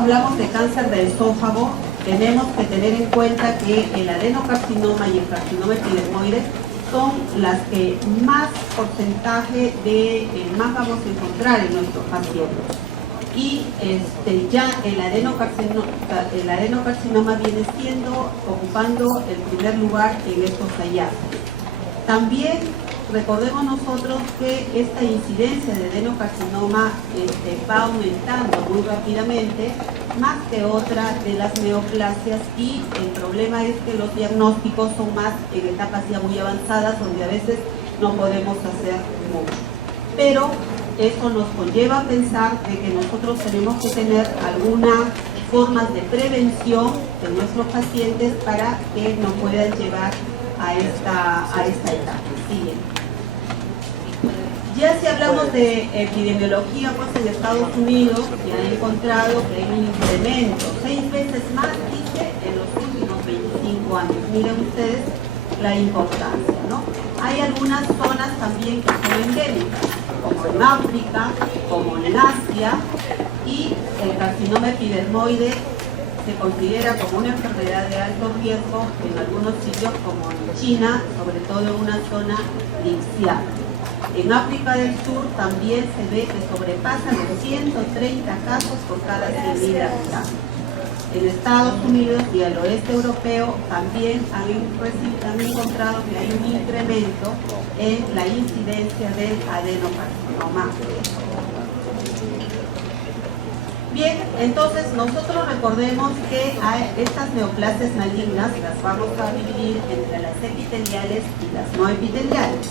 hablamos de cáncer de esófago, tenemos que tener en cuenta que el adenocarcinoma y el carcinoma epidermoide son las que más porcentaje más vamos a encontrar en nuestros pacientes. Y ya el adenocarcinoma viene ocupando el primer lugar en estos hallazgos. También recordemos nosotros que esta incidencia de adenocarcinoma va aumentando muy rápidamente, más que otra de las neoplasias, y el problema es que los diagnósticos son más en etapas ya muy avanzadas, donde a veces no podemos hacer mucho. Pero eso nos conlleva a pensar de que nosotros tenemos que tener algunas formas de prevención de nuestros pacientes para que no puedan llegar a esta etapa. Siguiente. Ya si hablamos de epidemiología, pues en Estados Unidos se ha encontrado que hay un incremento 6 veces más, dice, en los últimos 25 años. Miren ustedes la importancia, ¿no? Hay algunas zonas también que son endémicas, como en África, como en Asia, y el carcinoma epidermoide se considera como una enfermedad de alto riesgo en algunos sitios, como en China, sobre todo en una zona lixiana. En África del Sur también se ve que sobrepasan los 130 casos por cada 100.000 habitantes. En Estados Unidos y al oeste europeo también han encontrado que hay un incremento en la incidencia del adenocarcinoma. Bien, entonces nosotros recordemos que estas neoplasias malignas las vamos a dividir entre las epiteliales y las no epiteliales.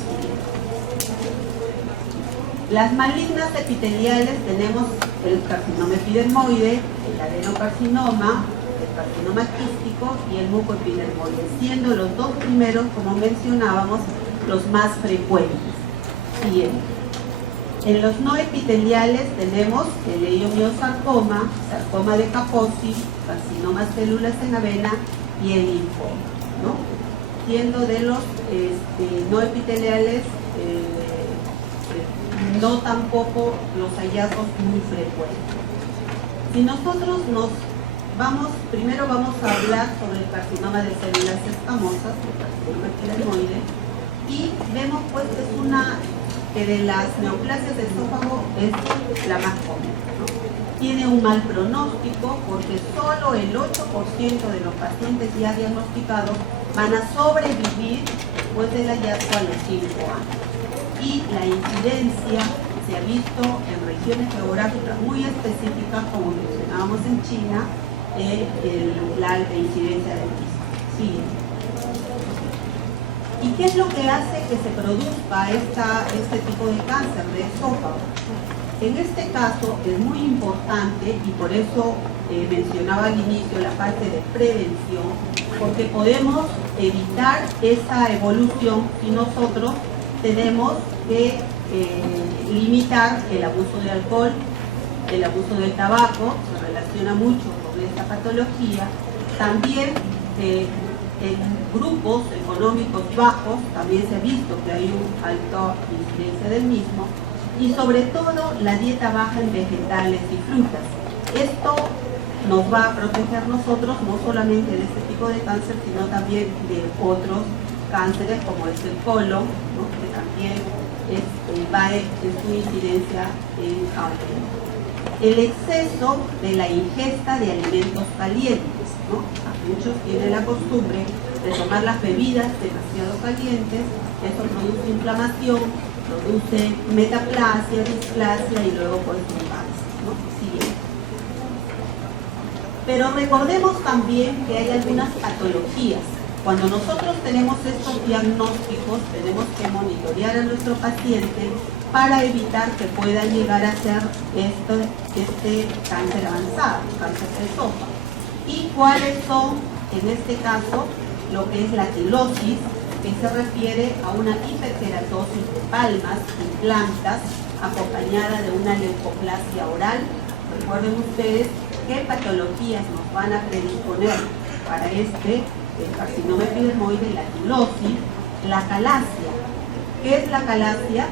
Las malignas epiteliales tenemos el carcinoma epidermoide, el adenocarcinoma, el carcinoma quístico y el mucoepidermoide, siendo los dos primeros, como mencionábamos, los más frecuentes. Siguiente. En los no epiteliales tenemos el leiomiosarcoma, sarcoma de Kaposi, carcinoma células en avena y el linfoma, ¿no? Siendo de los no epiteliales no tampoco los hallazgos muy frecuentes. Si nosotros primero vamos a hablar sobre el carcinoma de células escamosas, el carcinoma epidermoide, y vemos pues que de las neoplasias de esófago es la más común, ¿no? Tiene un mal pronóstico porque solo el 8% de los pacientes ya diagnosticados van a sobrevivir después del hallazgo a los 5 años. Y la incidencia se ha visto en regiones geográficas muy específicas, como mencionábamos en China, la alta incidencia del mismo. Siguiente. ¿Y qué es lo que hace que se produzca este tipo de cáncer de esófago? En este caso es muy importante, y por eso mencionaba al inicio la parte de prevención, porque podemos evitar esa evolución si nosotros tenemos que limitar el abuso de alcohol, el abuso del tabaco, se relaciona mucho con esta patología. También en grupos económicos bajos también se ha visto que hay una alta incidencia del mismo, y sobre todo la dieta baja en vegetales y frutas. Esto nos va a proteger nosotros no solamente de este tipo de cáncer, sino también de otros cánceres como es el colon, ¿no? Que también es su incidencia en aumento. El exceso de la ingesta de alimentos calientes, ¿no? Muchos tienen la costumbre de tomar las bebidas demasiado calientes, eso produce inflamación, produce metaplasia, displasia y luego pues cáncer, ¿no? Siguiente. Pero recordemos también que hay algunas patologías. Cuando nosotros tenemos estos diagnósticos, tenemos que monitorear a nuestro paciente para evitar que puedan llegar a ser este cáncer avanzado, cáncer de esófago. ¿Y cuáles son, en este caso, lo que es la quilosis, que se refiere a una hiperkeratosis de palmas y plantas acompañada de una leucoplasia oral? Recuerden ustedes qué patologías nos van a predisponer para el carcinoma epidermoide, la quilosis, la calasia. ¿Qué es la calasia?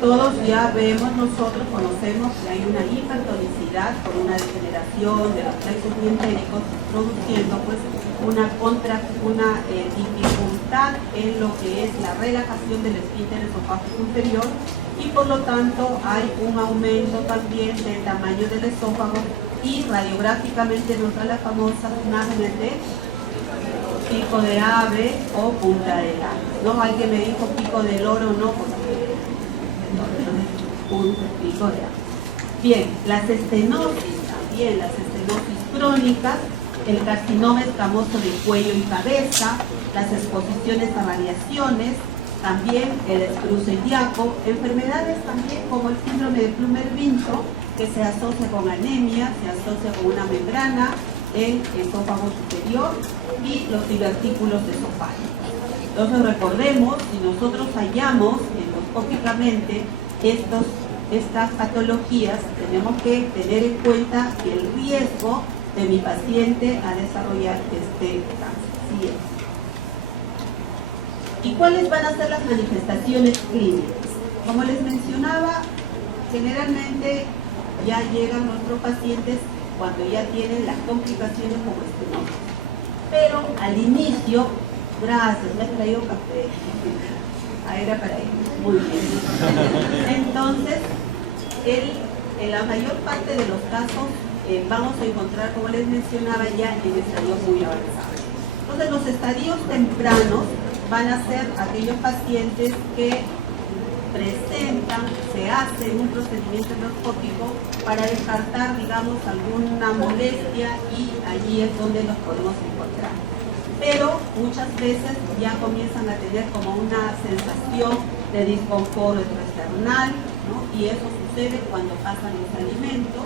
todos ya vemos, nosotros conocemos que hay una hipertonicidad por una degeneración de los plexos dientéricos, produciendo pues una dificultad en lo que es la relajación del esfínter esofágico inferior, y por lo tanto hay un aumento también del tamaño del esófago, y radiográficamente nos da las famosas imágenes de pico de ave o punta de ave. No, alguien me dijo pico de loro, no, un pico de ave. Bien, las estenosis también, las estenosis crónicas, el carcinoma escamoso de cuello y cabeza, las exposiciones a radiaciones, también el estrus celíaco, enfermedades también como el síndrome de Plummer-Vinto, que se asocia con anemia, se asocia con una membrana, el esófago superior y los divertículos esofágicos. Entonces recordemos, si nosotros hallamos endoscópicamente estas patologías, tenemos que tener en cuenta el riesgo de mi paciente a desarrollar este cáncer. Sí es. ¿Y cuáles van a ser las manifestaciones clínicas? Como les mencionaba, generalmente ya llegan nuestros pacientes cuando ya tienen las complicaciones como estenosis. Pero al inicio, gracias, me he traído café. Era para ellos, muy bien. Entonces, en la mayor parte de los casos vamos a encontrar, como les mencionaba, ya en estadios muy avanzados. Entonces, los estadios tempranos van a ser aquellos pacientes que presentan, se hacen un procedimiento endoscópico para descartar, digamos, alguna molestia, y allí es donde los podemos encontrar. Pero muchas veces ya comienzan a tener como una sensación de disconfort retroesternal, ¿no? Y eso sucede cuando pasan los alimentos.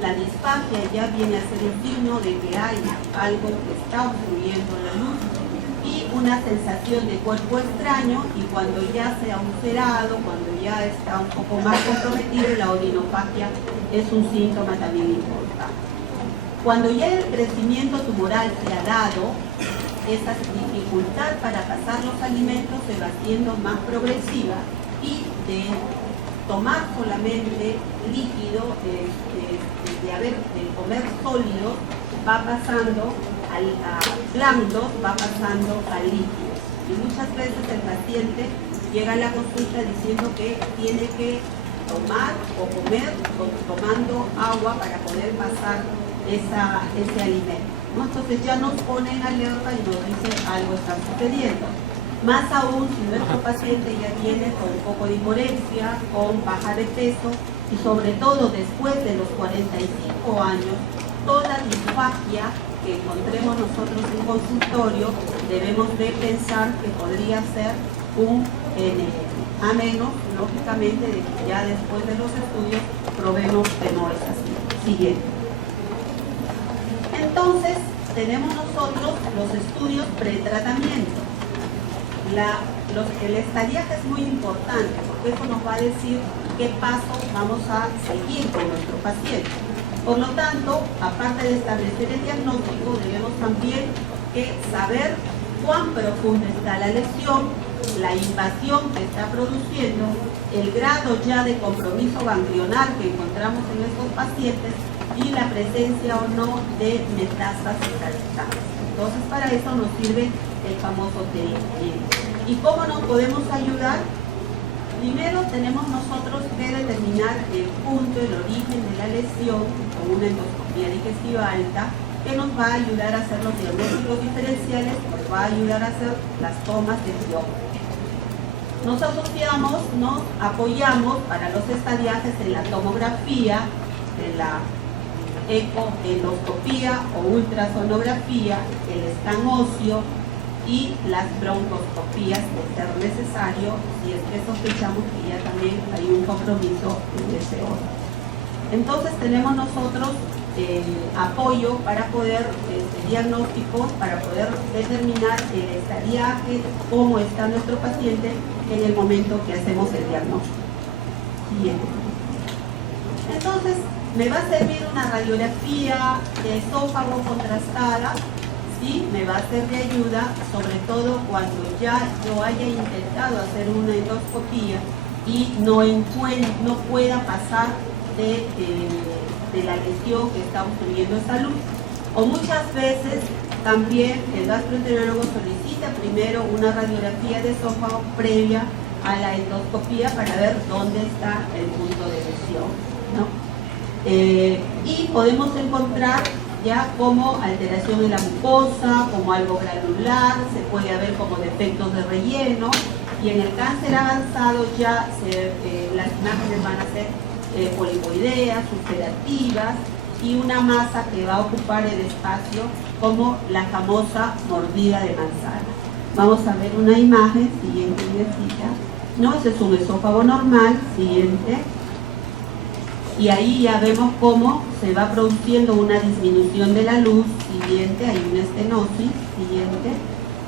La disfagia ya viene a ser un signo de que hay algo que está obstruyendo la luz, y una sensación de cuerpo extraño, y cuando ya se ha ulcerado, cuando ya está un poco más comprometido, la odinofagia es un síntoma también importante. Cuando ya el crecimiento tumoral se ha dado, esa dificultad para pasar los alimentos se va haciendo más progresiva, y de tomar solamente líquido, de comer sólido, va pasando a blandos, va pasando a líquidos. Y muchas veces el paciente llega a la consulta diciendo que tiene que tomar o comer tomando agua para poder pasar ese alimento, ¿no? Entonces ya nos ponen alerta y nos dicen algo está sucediendo. Más aún si nuestro paciente ya viene con un poco de hiporexia, con baja de peso, y sobre todo después de los 45 años, toda disfagia que encontremos nosotros en consultorio, debemos de pensar que podría ser un NN, a menos, lógicamente, de que ya después de los estudios probemos que no es así. Siguiente. Entonces, tenemos nosotros los estudios pretratamiento. El estadiaje es muy importante, porque eso nos va a decir qué paso vamos a seguir con nuestro paciente. Por lo tanto, aparte de establecer el diagnóstico, debemos también saber cuán profunda está la lesión, la invasión que está produciendo, el grado ya de compromiso ganglionar que encontramos en estos pacientes, y la presencia o no de metástasis saltadas. Entonces, para eso nos sirve el famoso TIM. ¿Y cómo nos podemos ayudar? Primero tenemos nosotros que determinar el punto, el origen de la lesión con una endoscopía digestiva alta, que nos va a ayudar a hacer los diagnósticos diferenciales, nos va a ayudar a hacer las tomas de biopsia. Nos apoyamos para los estadiajes en la tomografía, en la ecoendoscopía o ultrasonografía, el scan óseo y las broncoscopías de ser necesario, si es que sospechamos que ya también hay un compromiso de ese órgano. Entonces tenemos nosotros apoyo para poder, diagnóstico, para poder determinar el estadiaje, cómo está nuestro paciente en el momento que hacemos el diagnóstico. Siguiente. Entonces, me va a servir una radiografía de esófago contrastada, ¿sí? Me va a ser de ayuda, sobre todo cuando ya yo haya intentado hacer una endoscopía y no pueda pasar de la lesión que está obstruyendo esa luz. O muchas veces también el gastroenterólogo solicita primero una radiografía de esófago previa a la endoscopía para ver dónde está el punto de lesión, ¿no? Y podemos encontrar ya como alteración en la mucosa, como algo granular, se puede ver como defectos de relleno, y en el cáncer avanzado ya las imágenes van a ser polipoideas, ulcerativas, y una masa que va a ocupar el espacio como la famosa mordida de manzana. Vamos a ver una imagen, siguiente videocita. No, ese es un esófago normal, siguiente. Y ahí ya vemos cómo se va produciendo una disminución de la luz, siguiente, hay una estenosis, siguiente.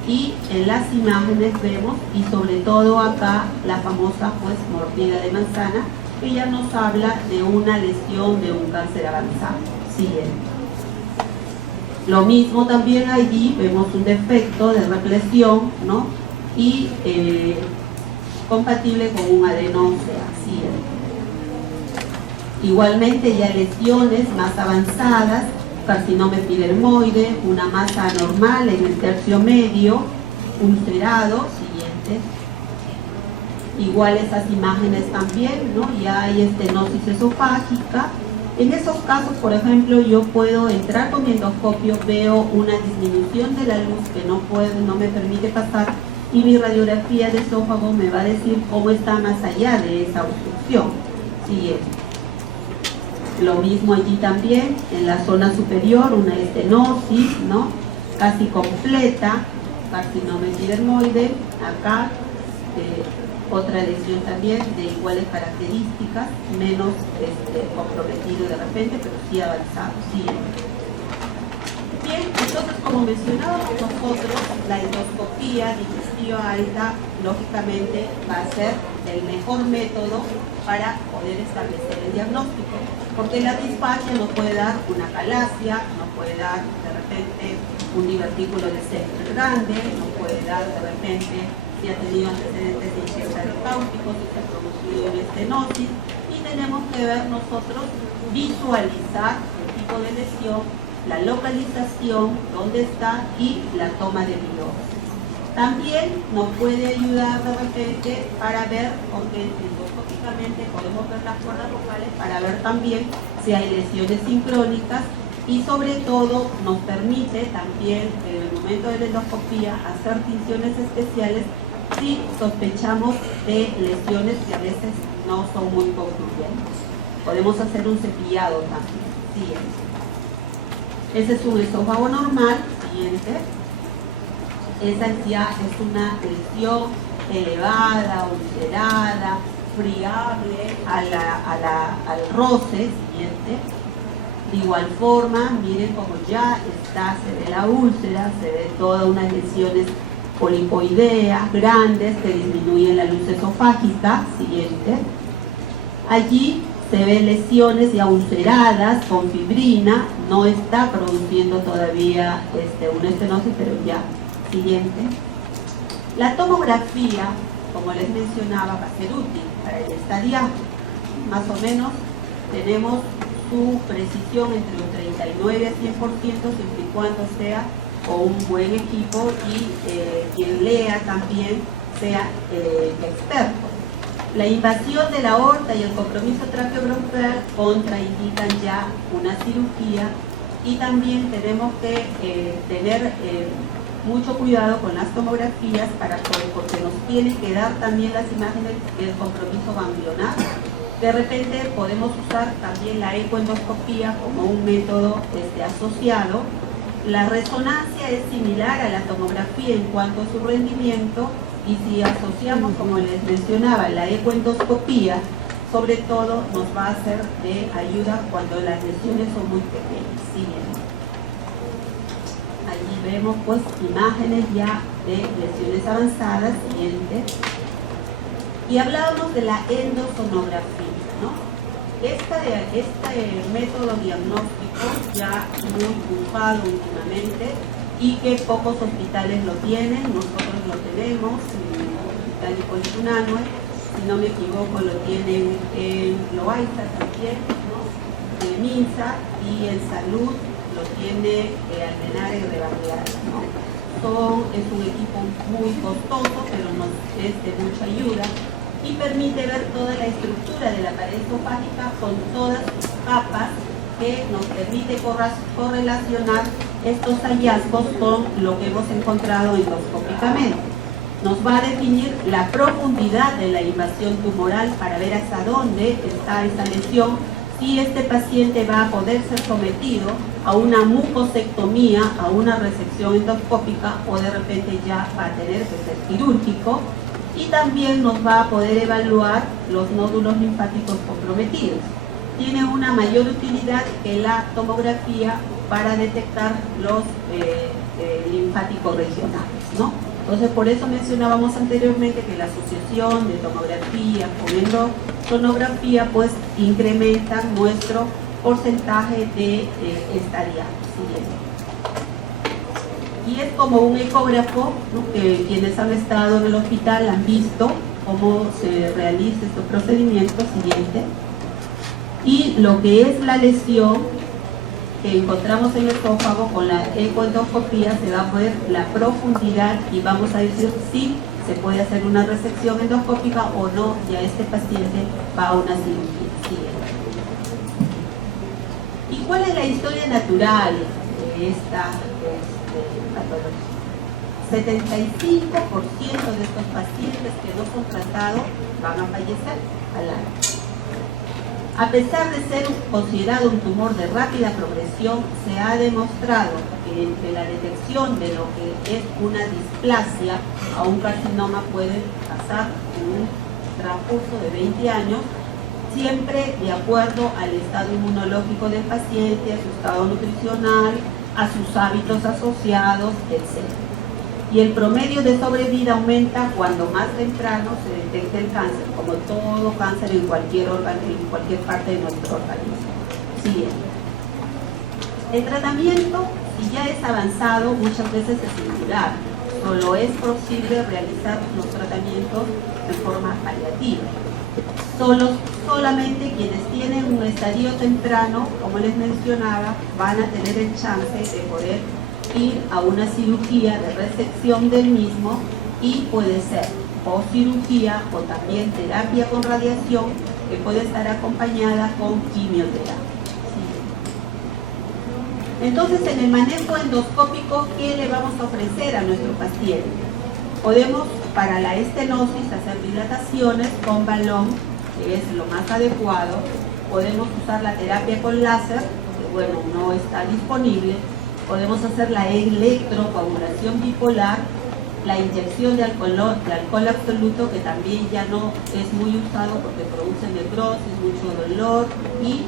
Y en las imágenes vemos, y sobre todo acá, la famosa pues mordida de manzana, que ya nos habla de una lesión de un cáncer avanzado. Siguiente. Lo mismo también allí vemos un defecto de represión, ¿no? Y compatible con un adenócea. Siguiente. Igualmente ya lesiones más avanzadas, carcinoma epidermoide, una masa anormal en el tercio medio, ulcerado. Siguiente. Igual esas imágenes también, ¿no? Ya hay estenosis esofágica. En esos casos, por ejemplo, yo puedo entrar con mi endoscopio, veo una disminución de la luz que no me permite pasar, y mi radiografía de esófago me va a decir cómo está más allá de esa obstrucción. Siguiente. Lo mismo allí también, en la zona superior, una estenosis, ¿no? Casi completa, carcinoma epidermoide, acá. Otra lesión también de iguales características, menos comprometido de repente, pero sí avanzado. Sí. Bien, entonces como mencionábamos nosotros, la endoscopía digestiva alta lógicamente va a ser el mejor método para poder establecer el diagnóstico, porque la disfagia nos puede dar una calasia, nos puede dar de repente un divertículo de centro grande, nos puede dar de repente si ha tenido antecedentes de ingesta de cáusticos, si se ha producido una estenosis, y tenemos que ver nosotros, visualizar el tipo de lesión, la localización, dónde está y la toma de biopsia. También nos puede ayudar de repente para ver, porque endoscópicamente podemos ver las cuerdas vocales, para ver también si hay lesiones sincrónicas, y sobre todo nos permite también en el momento de la endoscopía hacer tinciones especiales si sospechamos de lesiones que a veces no son muy concluyentes. Podemos hacer un cepillado también. Siguiente. Ese es un esófago normal. Siguiente. Esa ya es una lesión elevada, ulcerada, friable al roce. Siguiente. De igual forma, miren cómo ya se ve la úlcera, se ve todas unas lesiones polipoideas grandes que disminuyen la luz esofágica. Siguiente. Allí se ven lesiones ya ulceradas con fibrina, no está produciendo todavía una estenosis, pero ya. Siguiente. La tomografía, como les mencionaba, va a ser útil para el estadiaje. Más o menos tenemos su precisión entre un 39 a 100%, siempre y cuando sea con un buen equipo y quien lea también sea experto. La invasión de la aorta y el compromiso traqueobronquial contraindican ya una cirugía, y también tenemos que tener mucho cuidado con las tomografías porque nos tienen que dar también las imágenes del compromiso ganglionar. De repente podemos usar también la ecoendoscopía como un método asociado. La resonancia es similar a la tomografía en cuanto a su rendimiento, y si asociamos, como les mencionaba, la ecoendoscopía, sobre todo nos va a ser de ayuda cuando las lesiones son muy pequeñas. Siguiente. Allí vemos pues imágenes ya de lesiones avanzadas. Siguiente. Y hablábamos de la endosonografía, ¿no? Este método diagnóstico ya muy usado últimamente y que pocos hospitales lo tienen, nosotros lo tenemos en el Hospital Hipólito Unanue. si no me equivoco, lo tienen en Loaiza también, ¿no? En Minsa, y en Salud lo tiene Almenar y Rebarriada, ¿no? Es un equipo muy costoso, pero nos es de mucha ayuda y permite ver toda la estructura de la pared esofágica con todas sus capas, que nos permite correlacionar estos hallazgos con lo que hemos encontrado endoscópicamente. Nos va a definir la profundidad de la invasión tumoral para ver hasta dónde está esa lesión, si este paciente va a poder ser sometido a una mucosectomía, a una resección endoscópica, o de repente ya va a tener que ser quirúrgico, y también nos va a poder evaluar los nódulos linfáticos comprometidos. Tiene una mayor utilidad que la tomografía para detectar los linfáticos regionales, ¿no? Entonces, por eso mencionábamos anteriormente que la asociación de tomografía con endosonografía pues incrementa nuestro porcentaje de estadiados. Y es como un ecógrafo, ¿no? Que quienes han estado en el hospital han visto cómo se realiza este procedimiento siguiente. Y lo que es la lesión que encontramos en el esófago, con la ecoendoscopía se va a ver la profundidad y vamos a decir si se puede hacer una resección endoscópica o no, ya este paciente va a una cirugía siguiente. ¿Y cuál es la historia natural de esta patología? 75% de estos pacientes que no son tratados van a fallecer al año. A pesar de ser considerado un tumor de rápida progresión, se ha demostrado que entre la detección de lo que es una displasia a un carcinoma puede pasar un transcurso de 20 años, siempre de acuerdo al estado inmunológico del paciente, a su estado nutricional, a sus hábitos asociados, etc. Y el promedio de sobrevida aumenta cuando más temprano se detecta el cáncer, como todo cáncer en cualquier órgano, en cualquier parte de nuestro organismo. Siguiente. El tratamiento, si ya es avanzado, muchas veces es incurable. Solo es posible realizar los tratamientos de forma paliativa. Solamente quienes tienen un estadio temprano, como les mencionaba, van a tener el chance de poder ir a una cirugía de resección del mismo, y puede ser o cirugía o también terapia con radiación, que puede estar acompañada con quimioterapia. Entonces, en el manejo endoscópico, ¿qué le vamos a ofrecer a nuestro paciente? Podemos, para la estenosis, hacer dilataciones con balón, que es lo más adecuado. Podemos usar la terapia con láser, que bueno, no está disponible. Podemos hacer la electrocoagulación bipolar, la inyección de alcohol absoluto, que también ya no es muy usado porque produce necrosis, mucho dolor, y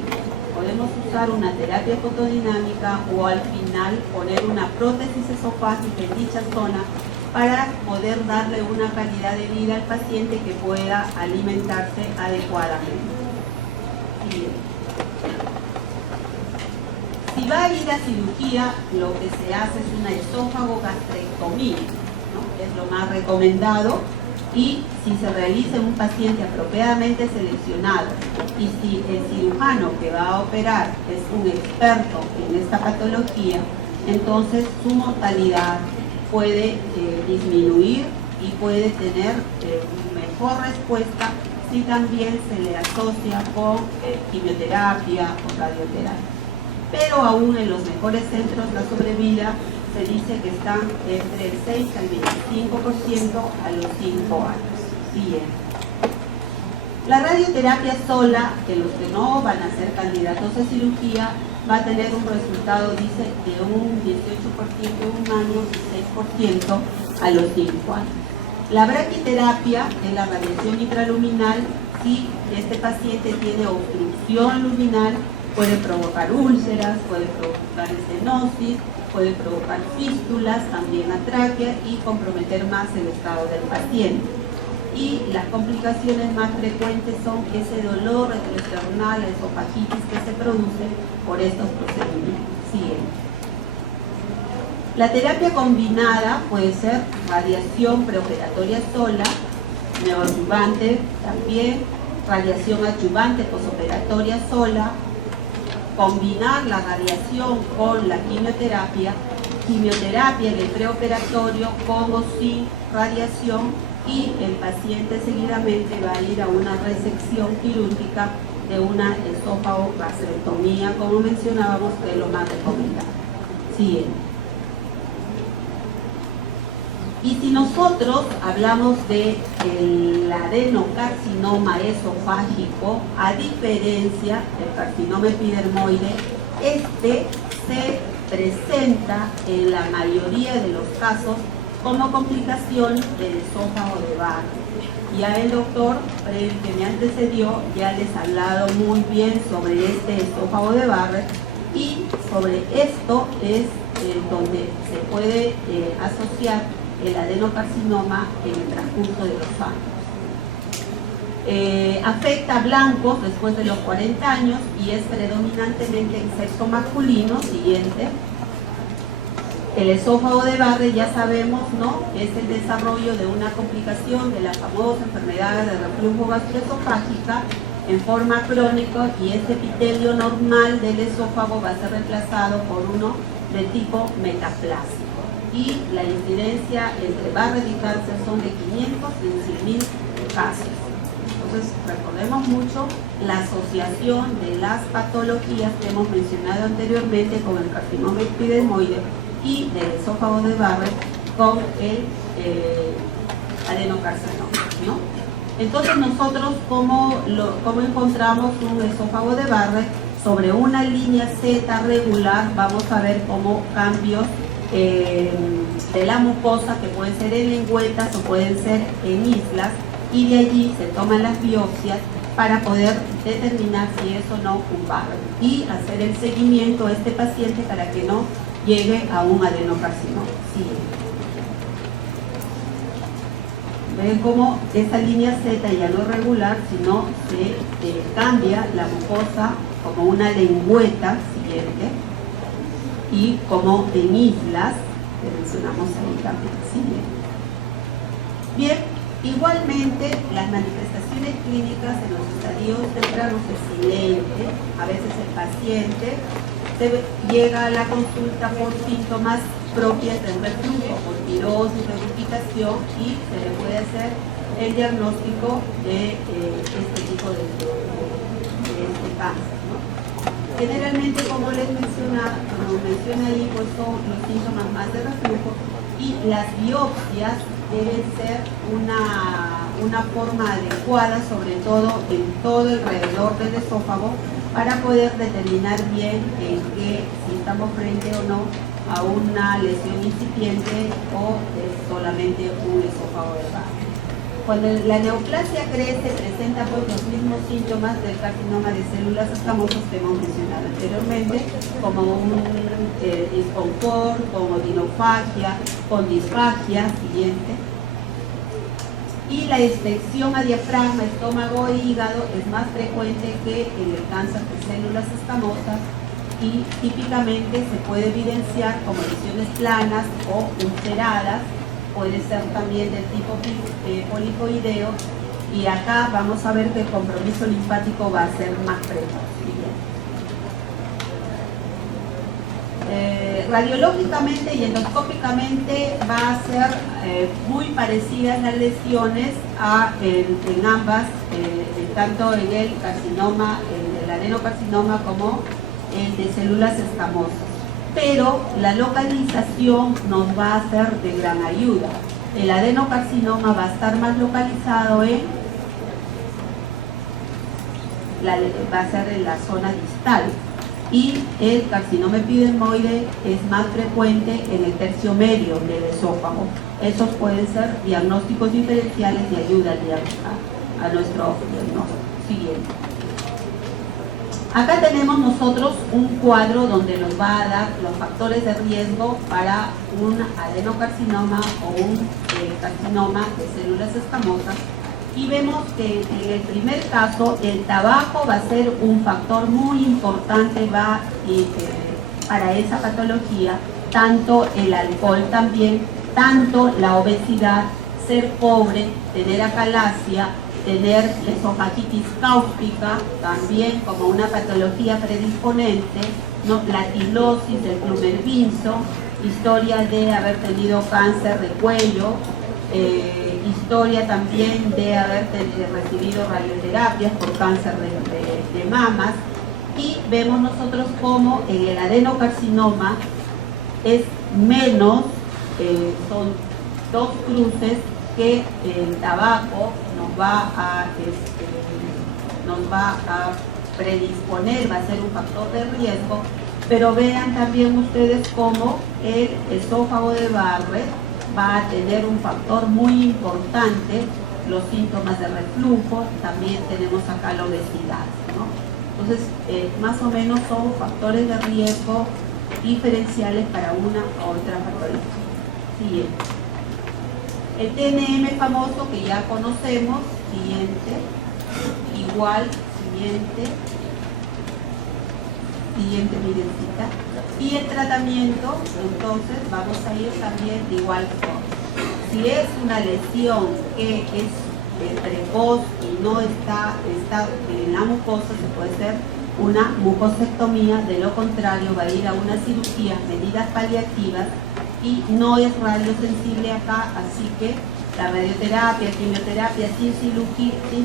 podemos usar una terapia fotodinámica o al final poner una prótesis esofágica en dicha zona para poder darle una calidad de vida al paciente que pueda alimentarse adecuadamente. Bien. Si va a ir a cirugía, lo que se hace es una esófago-gastrectomía, ¿no? Es lo más recomendado, y si se realiza en un paciente apropiadamente seleccionado, y si el cirujano que va a operar es un experto en esta patología, entonces su mortalidad puede disminuir y puede tener mejor respuesta si también se le asocia con quimioterapia o radioterapia. Pero aún en los mejores centros la sobrevida se dice que están entre el 6 al 25% a los 5 años. Bien. La radioterapia sola, que los que no van a ser candidatos a cirugía, va a tener un resultado, dice, de un 18% en un año y 6% a los 5 años. La braquiterapia, que es la radiación intraluminal, si este paciente tiene obstrucción luminal, puede provocar úlceras, puede provocar estenosis, puede provocar fístulas, también atráquea, y comprometer más el estado del paciente. Y las complicaciones más frecuentes son ese dolor retroesternal, esofagitis que se produce por estos procedimientos. Siguiente. La terapia combinada puede ser radiación preoperatoria sola, neoadyuvante también, radiación adyuvante posoperatoria sola, combinar la radiación con la quimioterapia en el preoperatorio con o sin radiación, y el paciente seguidamente va a ir a una resección quirúrgica de una esófago-gastrectomía, como mencionábamos, que es lo más recomendado. Siguiente. Y si nosotros hablamos del adenocarcinoma esofágico, a diferencia del carcinoma epidermoide, este se presenta en la mayoría de los casos como complicación del esófago de Barrett. Ya el doctor que me antecedió ya les ha hablado muy bien sobre este esófago de Barrett, y sobre esto es donde se puede asociar el adenocarcinoma en el transcurso de los años. Afecta a blancos después de los 40 años y es predominantemente en sexo masculino. Siguiente. El esófago de Barrett, ya sabemos, ¿no?, es el desarrollo de una complicación de la famosa enfermedad de reflujo gastroesofágica en forma crónica, y este epitelio normal del esófago va a ser reemplazado por uno de tipo metaplásico. Y la incidencia entre Barrett y cáncer son de 500 en 100.000 casos. Entonces, recordemos mucho la asociación de las patologías que hemos mencionado anteriormente con el carcinoma epidermoide y del esófago de Barrett con el adenocarcinoma, ¿no? Entonces, nosotros, ¿cómo encontramos un esófago de Barrett? Sobre una línea Z regular vamos a ver cómo cambios de la mucosa, que pueden ser en lengüetas o pueden ser en islas, y de allí se toman las biopsias para poder determinar si es o no un Barrett y hacer el seguimiento a este paciente para que no llegue a un adenocarcinoma. Sí. Ven cómo esta línea Z ya no es regular, sino se cambia la mucosa como una lengüeta, siguiente, y como en islas, que mencionamos ahí también. Siguiente. Bien, igualmente las manifestaciones clínicas en los estadios tempranos es silente. A veces el paciente llega a la consulta por síntomas propias del reflujo, por pirosis, regurgitación, y se le puede hacer el diagnóstico de este tipo de este cáncer, ¿no? Generalmente, como les menciona ahí, pues son los síntomas más de reflujo, y las biopsias deben ser una forma adecuada, sobre todo en todo alrededor del esófago, para poder determinar bien en que si estamos frente o no a una lesión incipiente o es solamente un esófago de Barrett. Cuando la neoplasia crece, presenta pues los mismos síntomas del carcinoma de células escamosas que hemos mencionado anteriormente, como un disconfort, como dinofagia, con disfagia. Siguiente. Y la infección a diafragma, estómago e hígado es más frecuente que en el cáncer de células escamosas, y típicamente se puede evidenciar como lesiones planas o ulceradas. Puede ser también del tipo polipoideo, y acá vamos a ver que el compromiso linfático va a ser más precoz. Radiológicamente y endoscópicamente va a ser muy parecidas las lesiones en ambas, tanto en el carcinoma, el adenocarcinoma, como el de células escamosas. Pero la localización nos va a ser de gran ayuda. El adenocarcinoma va a estar más localizado va a ser en la zona distal, y el carcinoma epidermoide es más frecuente en el tercio medio del esófago. Esos pueden ser diagnósticos diferenciales y ayuda a nuestro diagnóstico. Siguiente. Acá tenemos nosotros un cuadro donde nos va a dar los factores de riesgo para un adenocarcinoma o un carcinoma de células escamosas, y vemos que en el primer caso el tabaco va a ser un factor muy importante para esa patología, tanto el alcohol también, tanto la obesidad, ser pobre, tener acalasia, tener esofagitis cáustica, también como una patología predisponente, ¿no? La tilosis del Plummer-Vinson, historia de haber tenido cáncer de cuello, historia también de haber recibido radioterapias por cáncer de mamas, y vemos nosotros como el adenocarcinoma es menos, son 2 cruces que el tabaco nos va a predisponer, va a ser un factor de riesgo, pero vean también ustedes cómo el esófago de Barrett va a tener un factor muy importante, los síntomas de reflujo, también tenemos acá la obesidad, ¿no? Entonces, más o menos son factores de riesgo diferenciales para una u otra patología. Siguiente. El TNM famoso que ya conocemos, siguiente, igual, siguiente, mirencita. Y el tratamiento, entonces, vamos a ir también de igual forma. Si es una lesión que es precoz y no está en la mucosa, se puede hacer una mucosectomía, de lo contrario va a ir a una cirugía, medidas paliativas, y no es radiosensible acá, así que la radioterapia, quimioterapia sin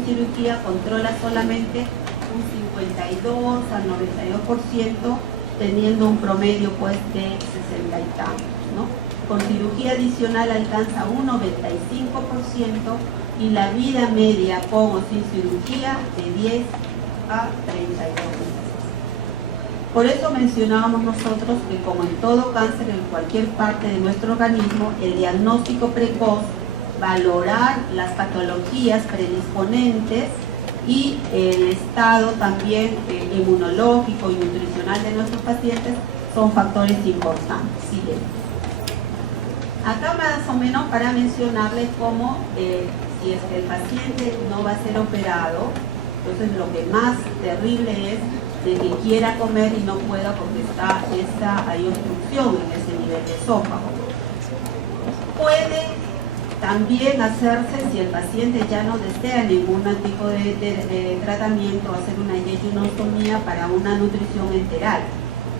cirugía controla solamente un 52 al 92%, teniendo un promedio pues de 60 y tantos, ¿no? Con cirugía adicional alcanza un 95% y la vida media con o sin cirugía de 10 a 32 meses. Por eso mencionábamos nosotros que como en todo cáncer en cualquier parte de nuestro organismo, el diagnóstico precoz, valorar las patologías predisponentes y el estado también inmunológico y nutricional de nuestros pacientes son factores importantes. Siguiente. Acá más o menos para mencionarles cómo si es que el paciente no va a ser operado, entonces lo que más terrible es de que quiera comer y no pueda porque hay obstrucción en ese nivel de esófago. Puede también hacerse, si el paciente ya no desea ningún tipo de tratamiento, hacer una yejunostomía para una nutrición enteral.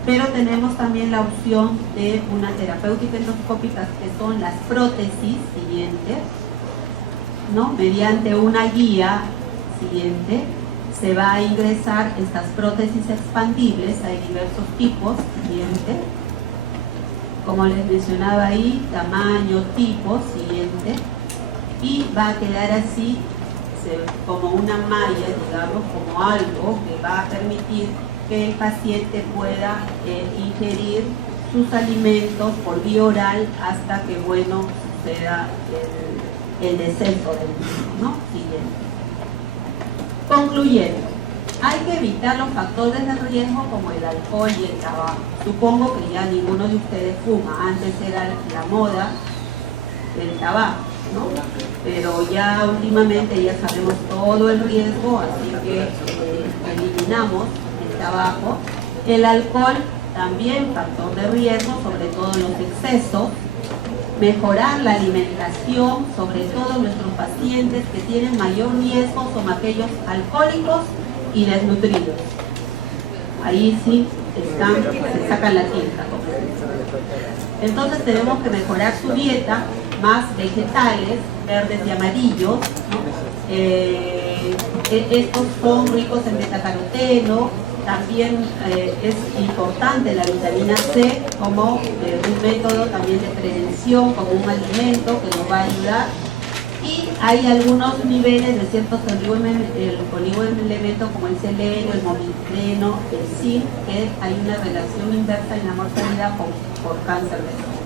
Pero tenemos también la opción de una terapéutica endoscópica, que son las prótesis, siguiente, ¿no? Mediante una guía, siguiente, se va a ingresar estas prótesis expandibles, hay diversos tipos, siguiente, como les mencionaba ahí, tamaño, tipo, siguiente, y va a quedar así, como una malla, digamos, como algo que va a permitir que el paciente pueda ingerir sus alimentos por vía oral hasta que, bueno, suceda el descenso del mismo, ¿no? Siguiente. Concluyendo, hay que evitar los factores de riesgo como el alcohol y el tabaco. Supongo que ya ninguno de ustedes fuma, antes era la moda del tabaco, ¿no? Pero ya últimamente ya sabemos todo el riesgo, así que eliminamos el tabaco. El alcohol también factor de riesgo, sobre todo los excesos. Mejorar la alimentación, sobre todo nuestros pacientes que tienen mayor riesgo son aquellos alcohólicos y desnutridos. Ahí sí se sacan la tinta. Entonces tenemos que mejorar su dieta, más vegetales, verdes y amarillos, ¿no? Estos son ricos en betacaroteno. También es importante la vitamina C como un método también de prevención, como un alimento que nos va a ayudar. Y hay algunos niveles de ciertos oligoelementos como el selenio, el molibdeno, el zinc, que hay una relación inversa en la mortalidad por cáncer de esófago.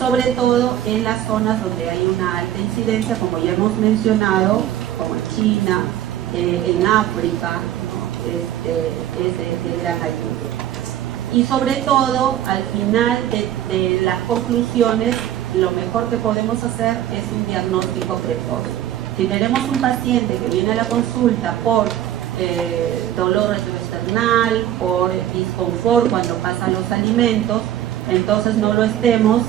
Sobre todo en las zonas donde hay una alta incidencia, como ya hemos mencionado, como en China, en África, es de gran ayuda. Y sobre todo, al final de las conclusiones, lo mejor que podemos hacer es un diagnóstico precoz. Si tenemos un paciente que viene a la consulta por dolor retroesternal, por disconfort cuando pasan los alimentos, entonces no lo estemos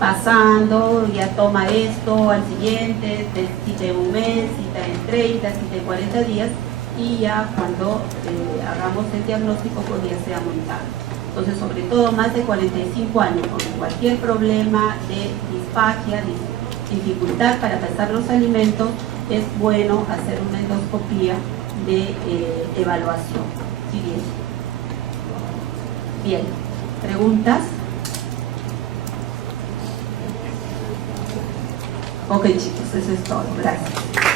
pasando, ya toma esto al siguiente, cita en un mes, cita en 30, cita en 40 días, y ya cuando hagamos el diagnóstico pues ya sea montado. Entonces, sobre todo más de 45 años, con cualquier problema de disfagia, dificultad para pasar los alimentos, es bueno hacer una endoscopía de evaluación. Siguiente. Bien, ¿preguntas? Ok, chicos, eso es todo. Gracias.